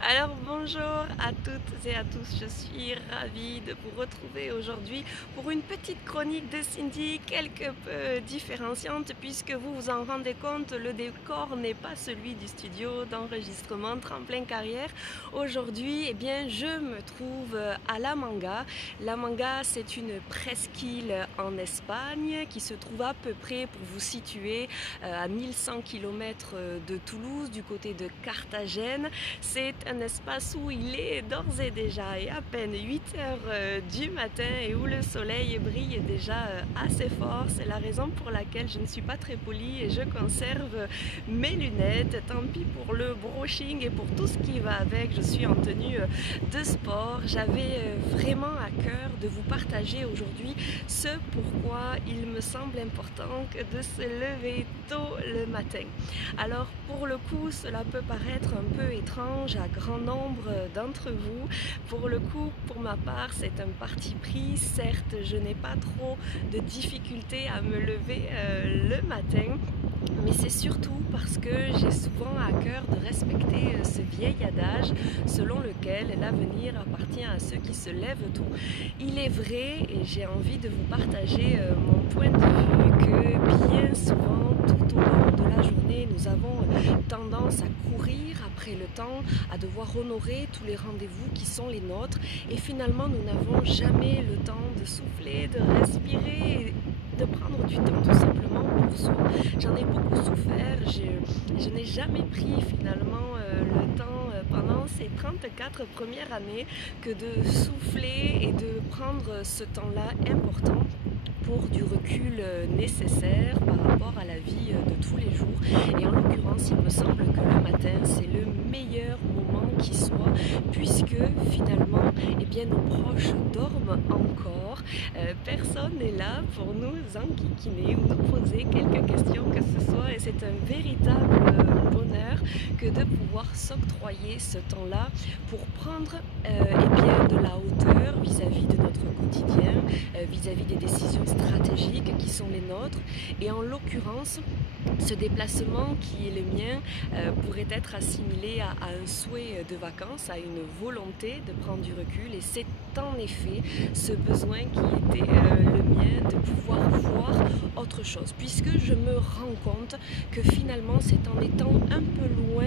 Alors bonjour à toutes et à tous, je suis ravie de vous retrouver aujourd'hui pour une petite chronique de Cindy quelque peu différenciante puisque vous vous en rendez compte, le décor n'est pas celui du studio d'enregistrement Tremplin Carrière. Aujourd'hui, eh bien, je me trouve à La Manga. La Manga, c'est une presqu'île en Espagne qui se trouve à peu près, pour vous situer, à 1100 km de Toulouse, du côté de Carthagène. C'est un espace où il est d'ores et déjà et à peine 8 heures du matin et où le soleil brille déjà assez fort. C'est la raison pour laquelle je ne suis pas très polie et je conserve mes lunettes. Tant pis pour le brushing et pour tout ce qui va avec. Je suis en tenue de sport. J'avais vraiment à cœur de vous partager aujourd'hui ce pourquoi il me semble important de se lever tôt le matin. Alors pour le coup, cela peut paraître un peu étrange à grand nombre d'entre vous. Pour le coup, pour ma part, c'est un parti pris. Certes, je n'ai pas trop de difficultés à me lever le matin, mais c'est surtout parce que j'ai souvent à cœur de respecter ce vieil adage selon lequel l'avenir appartient à ceux qui se lèvent tôt. Il est vrai, et j'ai envie de vous partager mon point de vue, que bien souvent, tout au long de la journée, nous avons tendance à courir après le temps, à devoir honorer tous les rendez-vous qui sont les nôtres, et finalement nous n'avons jamais le temps de souffler, de respirer, de prendre du temps tout simplement pour soi. J'en ai beaucoup souffert, je n'ai jamais pris finalement le temps pendant ces 34 premières années que de souffler et de prendre ce temps-là important pour du recul nécessaire par rapport à la vie de tous les jours. Et en l'occurrence, il me semble que le matin, c'est le meilleur moment qui soit, puisque finalement, eh bien, nos proches dorment encore. Personne n'est là pour nous enquiquiner ou nous poser quelques questions que ce soit. Et c'est un véritable bonheur que de pouvoir s'octroyer ce temps-là pour prendre eh bien, de la hauteur vis-à-vis de notre quotidien, vis-à-vis des décisions stratégiques qui sont les nôtres. Et en l'occurrence, ce déplacement qui est le mien pourrait être assimilé à un souhait de vacances, à une volonté de prendre du recul, et c'est en effet ce besoin qui était le mien de pouvoir voir autre chose, puisque je me rends compte que finalement c'est en étant un peu loin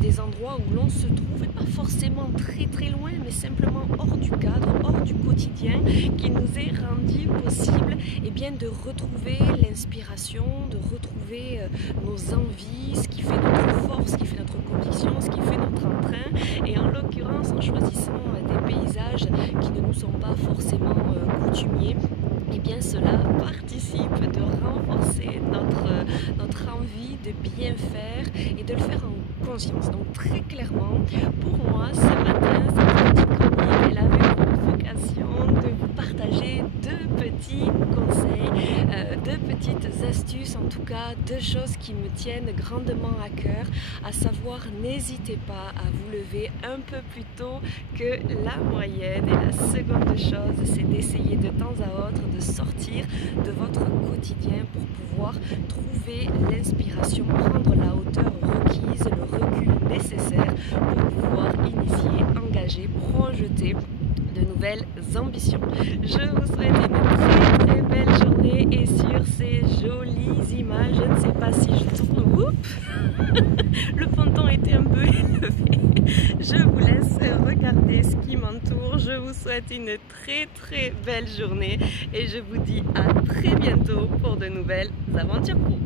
des endroits où l'on se trouve, et pas forcément très loin, mais simplement hors du cadre, hors du quotidien, qui nous est rendu possible eh bien, de retrouver l'inspiration, de retrouver nos envies, ce qui fait notre force, ce qui fait notre conviction, ce qui fait notre entrain, et en l'occurrence en choisissant des paysages qui ne nous sont pas forcément coutumiers, et bien cela participe de renforcer notre envie de bien faire et de le faire en conscience. Donc très clairement, pour moi, ce matin, cette petite chronique, elle avait pour vocation de vous partager deux petits conseils, deux petites astuces, en tout cas deux choses qui me tiennent grandement à cœur, à savoir n'hésitez pas à vous lever un peu plus tôt que la moyenne. Et la seconde chose, c'est d'essayer de temps à autre de sortir de votre quotidien pour pouvoir trouver l'inspiration, prendre la hauteur requise, le recul nécessaire pour pouvoir initier, engager, projeter de nouvelles ambitions. Je vous souhaite une très belle journée, et sur ces jolies images, je ne sais pas si je tourne, le ponton était un peu élevé, je vous laisse regarder ce qui m'entoure. Je vous souhaite une très belle journée et je vous dis à très bientôt pour de nouvelles aventures pro.